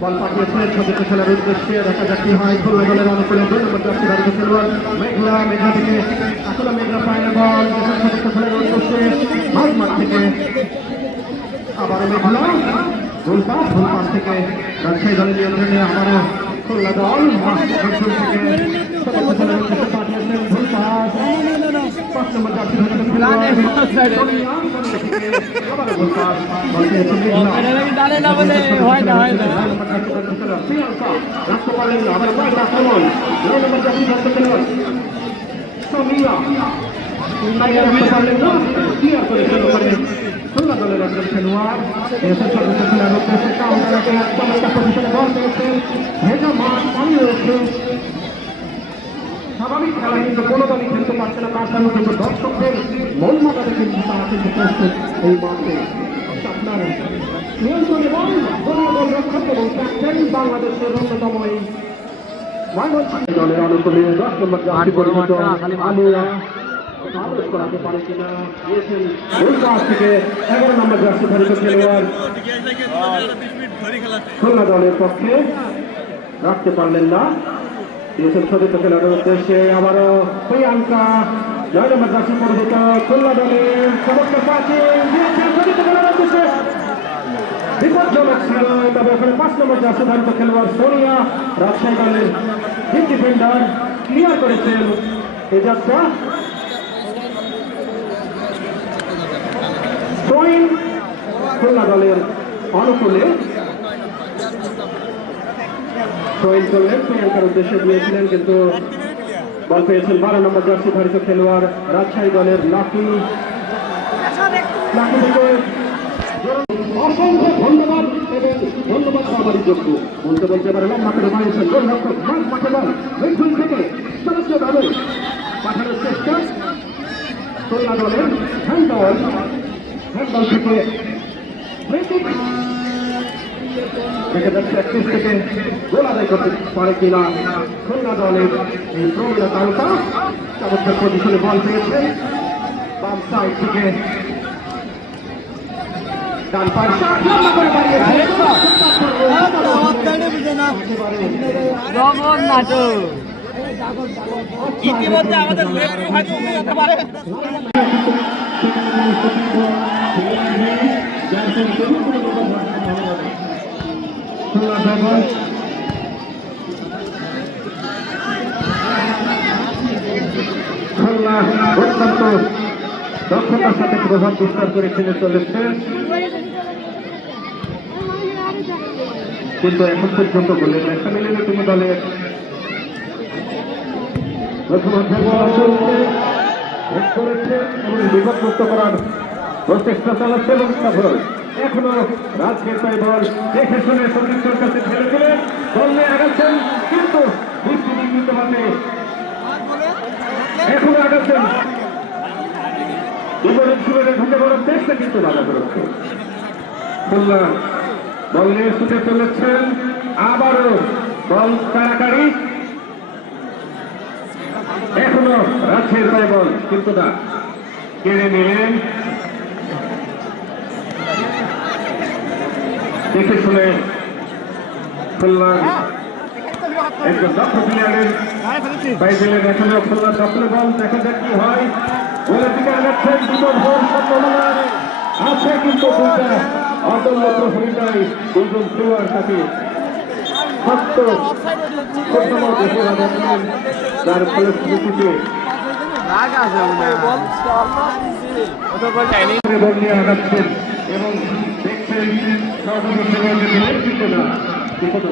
বল পাঠিয়েছেন ছোট খেলার উদ্দেশ্যে, দেখা যাক কি হয়। খুলনা দলের অনুকূলে 2 নম্বর জার্সি ধারিত খেলোয়াড় মেঘলা থেকে আসলে মেঘলা পায় না বল ছোট খেলার উদ্দেশ্যে মাঠ থেকে আবারও মেঘলা ভুল পাস থেকে রাজশাহী দলের নিয়ন্ত্রণে আবারও খুলনা দল থেকে ছোট খেলার উদ্দেশ্যে পাঠিয়েছেন ভুল পাস 5 নম্বর জার্সি ধারিত খেলোয়াড় আবারও ভুল পাস রাখতে পারলেন না, আবার বাইরে আক্রমণ 9 নম্বর জার্সি ধারিত খেলোয়াড় সামিয়া টাইগার রাখতে পারলেন না, ক্লিয়ার করে খেলো করে খুলনা দলের একজন খেলোয়াড় এসে ছোট খেলার উদ্দেশ্যে কাউন্টারকে একদম একটা পজিশনে বল পেয়েছেন। ভেজা মাঠ পানি রয়েছে, স্বাভাবিক খেলা কিন্তু কোনো দলই খেলতে পারছে না, তার সামনে কিন্তু দর্শকদের মন মাতাতে কিন্তু তারা কিন্তু প্রস্তুত এই মাঠে। আপনার নিয়ন্ত্রণে বল দলীয় দল রক্ষক এবং ক্যাপ্টেন বাংলাদেশের অন্যতম এই দলের অনুকূলে 10 নম্বর জার্সি পরিচিত আলিয়া আলোচ করাতে পারে কিনা দিয়েছেন ওই পাশ থেকে 11 নম্বর জার্সি ধারিত খেলোয়াড় খুলনা দলের পক্ষে রাখতে পারলেন না, দিয়েছেন ছোট খেলার উদ্দেশ্যে আবারও প্রিয়াঙ্কা 9 নম্বর জার্সি পরিচিত খুলনা দলের চমৎকার পাশে দিয়েছেন ছোট খেলার উদ্দেশ্যে বিপজ্জনক ছিল, তবে ওখানে 5 নম্বর জার্সি ধারিত খেলোয়াড় সোনিয়া রাজশাহী দলের ডিফেন্ডার ক্লিয়ার করেছেন এই যাত্রা। খুলনা দলের অনুকূলে করলেন প্রিয়াঙ্কার উদ্দেশ্যে দিয়েছিলেন, কিন্তু বল পেয়েছেন 12 নম্বর জার্সি ধারিত খেলোয়াড় রাজশাহী দলের লাকি থেকে অসংখ্য ধন্যবাদ এবং ধন্যবাদ সবারই যোগ্য বলতে পারে লম্বা করে বাড়িয়েছেন গোলরক্ষক মাঠে বল মিডফিল্ড থেকে চমৎকারভাবে পাঠানোর চেষ্টা খুলনা দলের হ্যান্ডবল থেকে দেখা যাচ্ছে 31 থেকে গোল আদায় করতে পারে কিনা খুলনা দলের এই প্রবীণা তালুকা। চমৎকার পজিশনে বল পেয়েছে বাম সাইড থেকে ডান পায়ের শট লম্বা করে বাড়িয়েছে ইতিমধ্যে আমাদের হতে পারে খুলনা অত্যন্ত দক্ষতার সাথে প্রভাব বিস্তার করে খেলে চলেছে, কিন্তু এখন পর্যন্ত বলে দেখা মিলেনি কোনো দলের করেছে এবং বিপদমুক্ত করার প্রচেষ্টা চালাচ্ছে এবং সফল। এখনো রাজশাহী বল দেখে শুনে সতীর্থের কাছে ছেড়ে দিলেন, বল নিয়ে আগাচ্ছেন কিন্তু দৃষ্টি নির্মিত ভাবে এখনো আগাচ্ছেন বিপরীত শিবিরে ঢুকে পড়ার চেষ্টা কিন্তু বাধা করেছে। খুলনা বল নিয়ে ছুটে চলেছেন, আবারও বল কাড়াকাড়ি, এখনো রাজশাহীর বল কিন্তু না কেড়ে নিলেন দেখে শুনে খুলনা একজন দক্ষ প্লেয়ারের বাইরের এখনো খুলনা দখলে বল, দেখা যাক কি হয়। গোলের দিকে আগাচ্ছেন বিপদ হওয়ার সম্ভাবনা আছে, কিন্তু দুইটা অদম্য প্রহরীটাই দুজন খেলোয়াড় সাথে সত্য যার ফলশ্রুতিতে বল নিয়ে আগাচ্ছেন এবং দেখছেন সহযোগী খেলোয়াড়কে দিলেন কিন্তু না বিপদ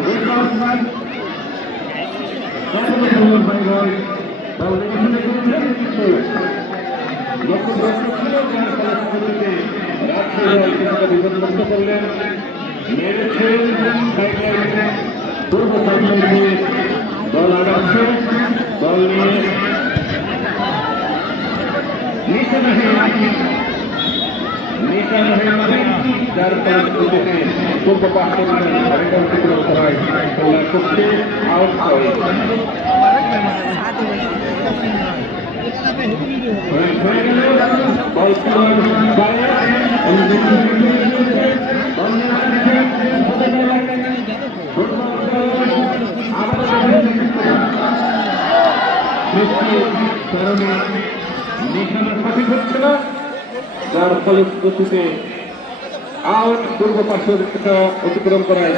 বিপদমুক্ত করলেন, পূর্ব সাইডলাইন দিয়ে বল আগাচ্ছে, বল নিয়ে নিশানা হয়ে মানে যার পরিস্থিতিতে পূর্ব পাশ অতিক্রম করায় কল্যাণ করতে আউট হয়। বল সঠিক হচ্ছে না, যার ফলশ্রুতিতে আউট পূর্ব পার্শ্ব অতিক্রম করায়